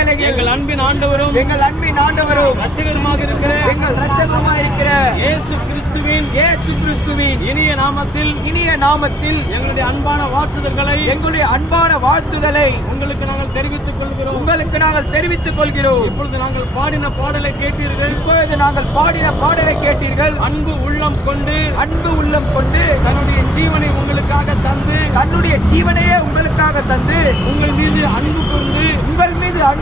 வேளையில் எங்கள் அன்பின் ஆண்டவரும் எங்கள் அன்பின் ஆண்டவரும் ரட்சகருமாக இருக்கிற எங்கள் இரட்சகருமாய் இருக்கிற இயேசு கிறிஸ்துவின் இயேசு கிறிஸ்துவின் இனிய நாமத்தில் இனிய நாமத்தில் எங்களுடைய அன்பான வாழ்த்துதல்களை எங்களுடைய அன்பான வாழ்த்துதலை உங்களுக்கு நாங்கள் தெரிவித்துக் கொள்கிறோம். உங்களுக்கு நாங்கள் தெரிவித்துக் கொள்கிறோம். இப்பொழுது நாங்கள் பாடின பாடலை கேட்டீர்கள். இப்பொழுது நாங்கள் பாடின பாடலை கேட்டீர்கள். அன்பு உள்ளம் கொண்டு அன்பு உள்ளம் கொண்டு தன்னுடைய ஜீவனை உங்களுக்காக தந்து தன்னுடைய ஜீவனையே உங்களுக்காக தந்து உங்கள் மீது அன்பு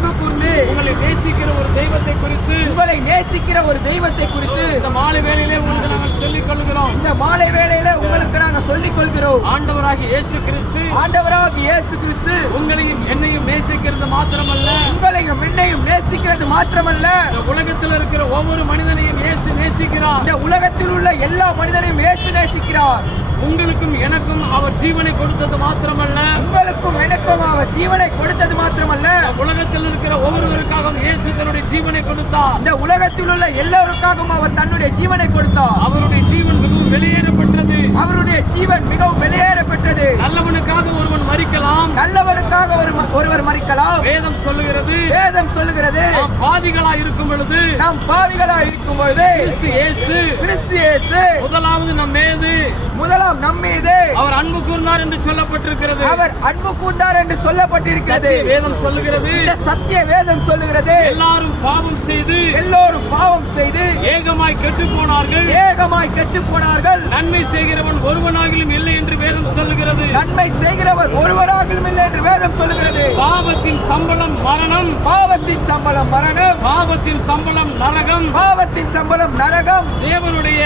அன்பு கூர்ந்து உங்களை நேசிக்கிற ஒரு தெய்வத்தை குறித்து உங்களை நேசிக்கிற ஒரு தெய்வத்தை குறித்து இந்த மாலை வேளையிலே உங்களுக்கு நாங்கள் சொல்லிக் கொள்கிறோம். இந்த மாலை வேளையில உங்களுக்கு நாங்கள் சொல்லிக் கொள்கிறோம். ஆண்டவராகிய இயேசு கிறிஸ்து ஆண்டவராக இயேசு கிறிஸ்து உங்களையும் என்னையும் நேசிக்கிறது மாத்திரமல்ல. உங்களையும் என்னையும் நேசிக்கிறது மாத்திரமல்ல. இந்த உலகத்தில் இருக்கிற ஒவ்வொரு மனிதனையும் இயேசு நேசிக்கிறார். இந்த உலகத்தில் உள்ள எல்லா மனிதனையும் இயேசு நேசிக்கிறார். உங்களுக்கும் எனக்கும் அவர் ஜீவனை கொடுத்தது மாத்திரமல்ல. உங்களுக்கும் எனக்கும் ஜீவனை கொடுத்தது மாத்திரமல்ல. உலகத்தில் இருக்கிற ஒவ்வொருவருக்காகவும் இயேசு தன்னுடைய ஜீவனை கொடுத்தார். இந்த உலகத்தில் உள்ள எல்லோருக்காகவும் அவர் தன்னுடைய ஜீவனை கொடுத்தார். அவருடைய ஜீவன் மிகவும் வெளியேறப்பட்டது. அவருடைய ஜீவன் மிகவும் வெளியேறப்பட்டது நல்லவனுக்காக ஒருவன் மறிக்கலாம். நல்லவனுக்காக ஒரு ஒருவர் மறிக்கலாம். வேதம் சொல்லுகிறது. வேதம் சொல்லுகிறது. நாம் பாவிகளா இருக்கும் பொழுது நாம் பாவிகளா இருக்கும் பொழுது கிறிஸ்து இயேசு கிறிஸ்து இயேசு முதலாவது நம் மீது. முதலாம் நம்மீது அவர் அன்பு கூர்ந்தார் என்று சொல்லப்பட்டிருக்கிறது. அவர் அன்பு கூர்ந்தார் என்று சொல்லப்பட்டிருக்கிறது. வேதம் சொல்லுகிறது. சத்திய வேதம் சொல்லுகிறது. எல்லாரும் பாவம் செய்து எல்லோரும் பாவம் செய்து ஏகமாய் கெட்டு போனார்கள். ஏகமாய் கெட்டு போனார்கள். நன்மை செய்கிறவன் ஒருவனாகிலும் இல்லை என்று வேதம் சொல்லுகிறது. நன்மை செய்கிறவர் ஒருவராகவும் இல்லை என்று வேதம் சொல்லுகிறது. பாவத்தின் சம்பளம் மரணம். பாவத்தின் சம்பளம் மரணம். பாவத்தின் சம்பளம் நரகம். பாவத்தின் சம்பளம் நரகம். தேவனுடைய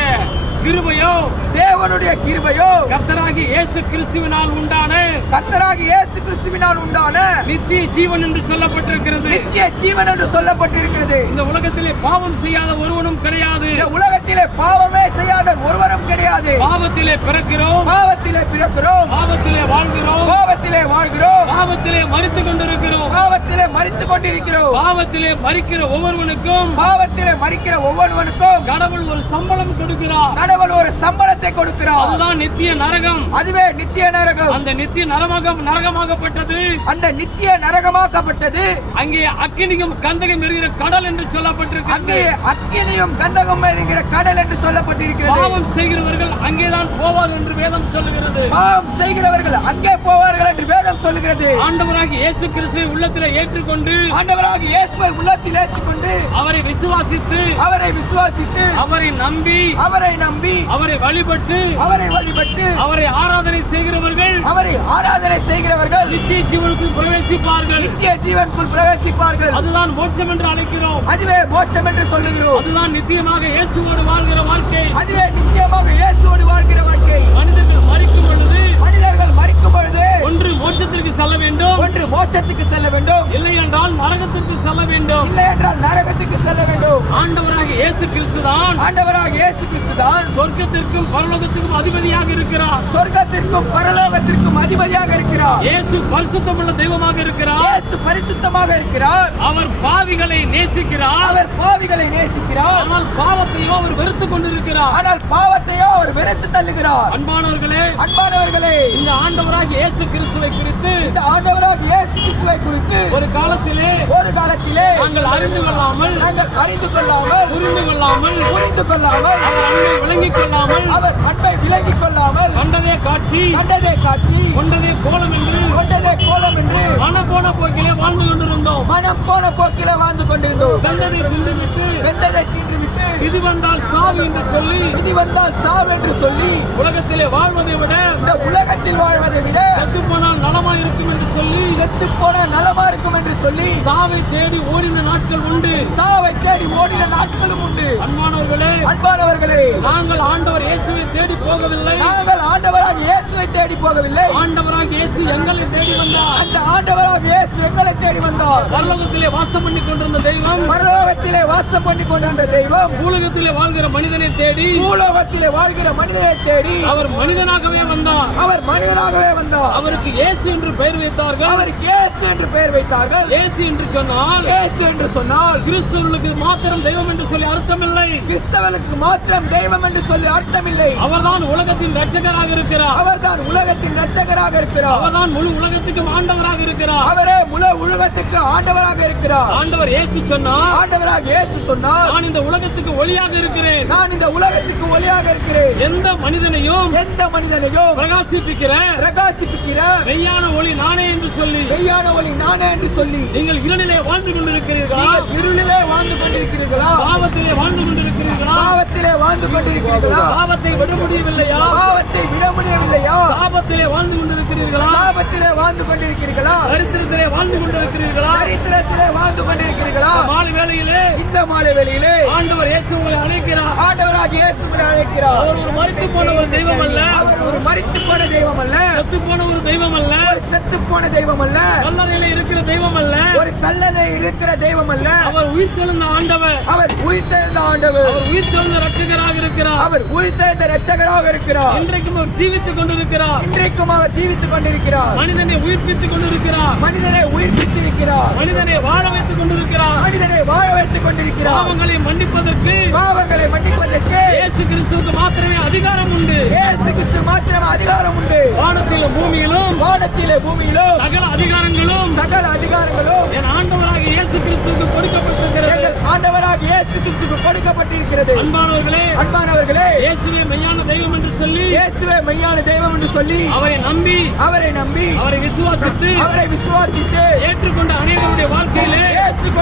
கிருபையோ? தேவனுடைய கிருபையோ? கர்த்தராகி இயேசு கிறிஸ்துவினால் உண்டான கர்த்தராகிய இயேசு கிறிஸ்துவினால் உண்டான நித்திய ஜீவன் என்று சொல்லப்பட்டிருக்கிறது. நித்திய ஜீவன் என்று சொல்லப்பட்டிருக்கிறது. இந்த உலகத்திலே பாவம் செய்யாத ஒருவனும் கிடையாது. இந்த உலகத்திலே பாவமே செய்யாத ஒருவரும் கிடையாது. பாவத்திலே பிறக்கிறோம். பாவத்திலே பிறக்கிறோம். பாவத்திலே வாழ்கிறோம். பாவத்திலே வாழ்கிறோம். பாவத்திலே மறித்து கொண்டிருக்கிறோம். பாவத்திலே மறித்து கொண்டிருக்கிறோம். பாவத்திலே மறிக்கிற ஒவ்வொருவனுக்கும் பாவத்திலே மறிக்கிற ஒவ்வொருவனுக்கும் கடவுள் ஒரு சம்பளம் கொடுக்கிறார். கடவுள் ஒரு சம்பளத்தை கொடுக்கிறார். அதுதான் நித்திய நரகம். அதுவே நித்திய நரகம். அந்த நித்திய நரமாக நரகமாகப்பட்டது. அந்த நித்திய நரகமாக்கப்பட்டது. அங்கே அக்கினியும் கந்தகம் எரிகிற கடல் என்று அங்கே சொல்லப்பட்டிருக்கிறது அக்கினியும் கந்தகம் என்கிற கடல் என்று சொல்லப்பட்டிருக்கிறது. பாவம் செய்கிறவர்கள் அங்கேதான் போவார் என்று வேதம் சொல்லுகிறது. பாவம் செய்கிறவர்கள் அங்கே போவார்கள் என்று வேதம் சொல்லுகிறது. ஆண்டவராகி இயேசு கிறிஸ்துவை உள்ளத்திலே ஏற்றுக்கொண்டு ஆண்டவராக இயேசுவை உள்ளத்தில் ஏற்றுக்கொண்டு அவரை விசுவாசித்து அவரை விசுவாசித்து அவரை நம்பி அவரை நம்பி அவரை வழிபட்டு அவரை வழிபட்டு அவரை ஆராதனை செய்கிறவர்கள் அவரை ஆராதனை செய்கிறவர்கள் நித்திய ஜீவனுக்குள் பிரவேசிப்பார்கள். நித்திய ஜீவனுக்குள் பிரவேசிப்பார்கள். அதுதான் மோட்சம் என்று அழைக்கிறோம். அதுவே மோட்சம் என்று சொல்லுகிறோம். அதுதான் நித்தியமாக இயேசுவோடு வாழ்கிற வாழ்க்கை. அதுவே நிச்சயமாக இயேசுவோடு வாழ்கிற வாழ்க்கை. மனிதர்கள் மறிக்கும் பொழுது மனிதர்கள் மறிக்கும் பொழுது ஒன்று மோட்சத்திற்கு செல்ல வேண்டும். ஒன்று மோட்சத்துக்கு செல்ல வேண்டும். இல்லை என்றால் நரகத்திற்கு செல்ல வேண்டும். இல்லை என்றால் நரகத்துக்கு செல்ல வேண்டும். ஆண்டவராக இயேசு கிறிஸ்து தான். ஆண்டவராக இயேசு கிறிஸ்து தான். சொர்க்கத்திற்கும் பரலோகத்திற்கும் அதிபதியாக இருக்கிறார். சொர்க்கத்திற்கும் பரலோகத்திற்கும் அதிபதியாக இருக்கிறார். இயேசு பரிசுத்தமுள்ள தெய்வமாக இருக்கிறார். இயேசு பரிசுத்தமாக இருக்கிறார். அவர் பாவிகளை நேசிக்கிறார். அவர் பாவிகளை நேசிக்கிறார். ஆனால் பாவத்தையோ அவர் வெறுத்துக் கொண்டிருக்கிறார். ஆனால் பாவத்தையோ அவர் வெறுத்து தள்ளுகிறார். அன்பானவர்களே அன்பானவர்களே இந்த ஆண்டவராகிய இயேசு கிறிஸ்துவை குறித்து இந்த ஆண்டவராக இயேசு கிறிஸ்துவை குறித்து ஒரு காலத்திலே ஒரு காலத்திலே நாங்கள் அறிந்து கொள்ளாமல் நாங்கள் அறிந்து கொள்ளாமல் புரிந்து கொள்ளாமல் புரிந்து கொள்ளாமல் அவர் அன்பை விளங்கிக் கொள்ளாமல் அவர் அன்பை விலகிக் கொள்ளாமல் கண்டதே காட்சி கண்டதே காட்சி கொண்டதே கோலம் என்று கொண்டதே கோலம் என்று மன போன போக்கிலே வாழ்ந்து கொண்டிருந்தோம். மனம் போன போக்கில வாழ்ந்து கொண்டிருந்தோம். கண்டதை தின்றுவிட்டு வெந்ததை தீன்றுவிட்டு இது வந்தால் சாவு என்று சொல்லி விதி வந்தால் சாவு என்று சொல்லி உலகத்திலே வாழ்வதை விட இந்த உலகத்தில் வாழ்வதை விட செத்து போனால் நலமா இருக்கும் என்று சொல்லி செத்து போன நலமா இருக்கும் என்று சொல்லி சாவை தேடி ஓடின நாட்கள் உண்டு. சாவை தேடி ஓடின நாட்களும் உண்டு. அன்பானவர்களே அன்பானவர்களே நாங்கள் ஆண்டவர் இயேசுவை தேடி போகவில்லை. நாங்கள் ஆண்டவராக இயேசுவை தேடி போகவில்லை. ஆண்டவராக இயேசு எங்களை தேடி வந்தார். அந்த ஆண்டவராக இயேசு எங்களை தேடி வந்தார். பரலோகத்திலே வாசம் பண்ணி கொண்டிருந்த தெய்வம். பரலோகத்திலே வாசம் பண்ணி கொண்டிருந்த தெய்வம். பூலகத்திலே வாழ்கிற மனிதனை தேடி பூலோகத்திலே வாழ்கிற மனிதனை தேடி அவர் மனிதனாகவே வந்தார். அவர் மனிதனாகவே வந்தார். அவருக்கு இயேசு என்று பெயர் வைத்தார்கள். அவருக்கு இயேசு என்று பெயர் வைத்தார்கள். இயேசு என்று சொன்னால் இயேசு என்று சொன்னால் கிறிஸ்தவர்களுக்கு மாத்திரம் தெய்வம் என்று சொல்லி அர்த்தமில்லை. கிறிஸ்தவனுக்கு மாத்திரம் தெய்வம் என்று சொல்லி அர்த்தமில்லை. அவர்தான் உலகத்தின் ரட்சகராக இருக்கிறார். அவர்தான் உலகத்தின் இரட்சகராக இருக்கிறார். அவர்தான் முழு உலகத்துக்கும் ஆண்டவராக இருக்கிறார். அவரே முழு உலகத்துக்கு ஆண்டவராக இருக்கிறார். ஆண்டவர் இயேசு சொன்னார். ஆண்டவராக இயேசு சொன்னார். நான் இந்த உலகத்துக்கு ஒளியாக இருக்கிறேன். நான் இந்த உலகத்துக்கு ஒளியாக இருக்கிறேன். எந்த மனிதனையும் எந்த மனிதனையும் பிரகாசிப்பிக்கிற பிரகாசிப்பிக்கிற மெய்யான ஒளி நானே என்று சொல்லி. மெய்யான ஒளி நானே என்று சொல்லி. நீங்கள் இருளிலே வாழ்ந்து கொண்டிருக்கிறீர்களா? இருளிலே வாழ்ந்து கொண்டிருக்கிறீர்களா? பாவத்திலே வாழ்ந்து கொண்டிருக்கிறீர்களா? பாவத்திலே வாழ்ந்து கொண்டிருக்கிறீர்களா? பாவத்தை விட முடியவில்லையா? பாவத்தை விட முடியவில்லையா? சாபத்திலே வாழ்ந்து கொண்டிருக்கிறீர்களா? பாவத்திலே வாழ்ந்து கொண்டிருக்கிறீர்களா? தரித்திரத்திலே வாழ்ந்து கொண்டிருக்கிறீர்களா? சரித்திரத்திலே வாழ்ந்து கொண்டிருக்கிறீர்களா? மாலை வேளையிலே இந்த மாலை வேளையிலே ஆண்டவர் இயேசு உங்களை அழைக்கிறார். ஆண்டவராக இயேசு உங்களை அழைக்கிறார். அவர் ஒரு மறித்து போன ஒரு தெய்வம் அல்ல அவர் ஒரு மரித்து போன தெய்வம் அல்ல செத்து போன ஒரு தெய்வம் அல்ல ஒரு செத்து போன தெய்வம் அல்ல கல்லறையில இருக்கிற தெய்வம் அல்ல ஒரு கல்லறை இருக்கிற தெய்வம் அல்ல அவர் உயிர்த்தெழுந்த ஆண்டவர். அவர் உயிர்த்தெழுந்த ஆண்டவர். அவர் உயிர்த்தெழுந்த ரட்சகராக இருக்கிறார். அவர் உயிர்த்தெழுந்த இரட்சகராக இருக்கிறார். இன்றைக்கும் அவர் ஜீவித்துக் கொண்டிருக்கிறார். இன்றைக்கும் அவர் ஜீவித்துக் கொண்டிருக்கிறார். மனிதனை உயிர்ப்பித்துக் கொண்டிருக்கிறார். மனிதனை உயிர்ப்பித்திருக்கிறார். மனிதனை வாழ வைத்துக் கொண்டிருக்கிறார். மனிதனை வாழ வைத்துக் கொண்டிருக்கிறார். பாவங்களை மன்னிப்பதற்கு பாவங்களை மன்னிப்பதற்கு இயேசு கிறிஸ்துவுக்கு மாத்திரமே அதிகாரம் உண்டு. இயேசு கிறிஸ்து மாத்திரம் அதிகாரம் உண்டு. வானத்திலும் பூமியிலும் வானத்திலே பூமியிலும் சகல அதிகாரங்களும் சகல அதிகாரங்களும் என் ஆண்டவராக இயேசு கிறிஸ்துவுக்கு கொடுக்கப்பட்டிருக்கிறது. ஆண்டவராக இயேசு கிறிஸ்துக்கு கொடுக்கப்பட்டிருக்கிறது. அன்பானவர்களே அன்பானவர்களே இயேசுவே மெய்யான தெய்வம் என்று சொல்லி இயேசுவே மெய்யான தெய்வம் என்று சொல்லி அவரை நம்பி அவரை நம்பி அவரை விசுவாசித்து அவரை விசுவாசித்து ஏற்றுக்கொண்ட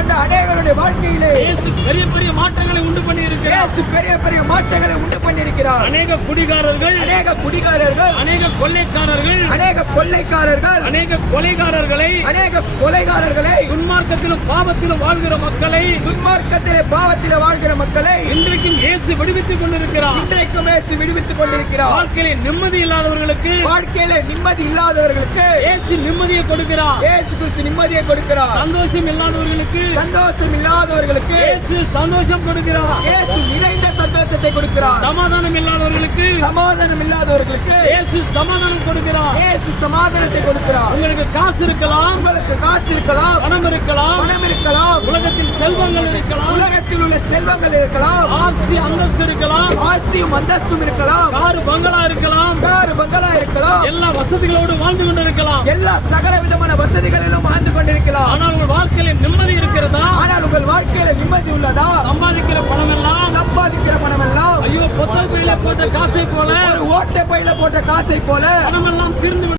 ஏற்றுக்கொண்ட அநேகருடைய வாழ்க்கையிலே பெரிய பெரிய மாற்றங்களை உண்டு பண்ணி இருக்கிறார் இயேசு பெரிய பெரிய மாற்றங்களை உண்டு பண்ணியிருக்கிறார். அநேக குடிகாரர்கள் அநேக குடிகாரர்கள் அநேக கொள்ளைக்காரர்கள் அநேக கொள்ளைக்காரர்கள் அநேக கொலைகாரர்களை அநேக கொலைகாரர்களை துன்மார்க்கத்திலும் பாவத்திலும் வாழ்கிற மக்களை துன்மார்க்கத்திலே பாவத்திலே வாழ்கிற மக்களை இன்றைக்கும் இயேசு விடுவித்துக் கொண்டிருக்கிறார். இன்றைக்கும் இயேசு விடுவித்துக் கொண்டிருக்கிறார். வாழ்க்கையிலே நிம்மதி இல்லாதவர்களுக்கு வாழ்க்கையில நிம்மதி இல்லாதவர்களுக்கு இயேசு நிம்மதியை கொடுக்கிறார். இயேசு கிறிஸ்து நிம்மதியை கொடுக்கிறார். சந்தோஷம் இல்லாதவர்களுக்கு சந்தோஷம் இல்லாதவர்களுக்கு இயேசு சந்தோஷம் கொடுக்கிறார். இயேசு நிறைந்த சந்தோஷத்தை கொடுக்கிறார். சமாதானம் இல்லாதவர்களுக்கு சமாதானம் இல்லாதவர்களுக்கு இயேசு சமாதானம் கொடுக்கிறார். இயேசு சமாதானத்தை கொடுக்கிறார். உங்களுக்கு காசு இருக்கலாம். உங்களுக்கு காசு இருக்கலாம். பணம் இருக்கலாம். பணம் இருக்கலாம். உலகத்தில் செல்வங்கள் இருக்கலாம். உலகத்தில் உள்ள செல்வங்கள் இருக்கலாம். ஆஸ்தி அந்தஸ்து இருக்கலாம். ஆஸ்தியும் அந்தஸ்தும் இருக்கலாம். காரு பங்களா இருக்கலாம். காரு பங்களா இருக்கலாம். எல்லா வசதிகளோடு வாழ்ந்து கொண்டிருக்கலாம். எல்லா சகல விதமான வசதிகளிலும் வாழ்ந்து கொண்டிருக்கலாம் ஆனால் உங்கள் வாழ்க்கையில நிம்மதி இருக்கிறதா? ஆனால் உங்கள் வாழ்க்கையில நிம்மதி உள்ளதா? சம்பாதிக்கிற பணம் எல்லாம் சம்பாதிக்கிற பணம் எல்லாம் ஐயோ பொத்தல் பையில போட்ட காசை போல. ஒரு ஓட்டை பையில போட்ட காசை போல. பணமெல்லாம் தீர்ந்து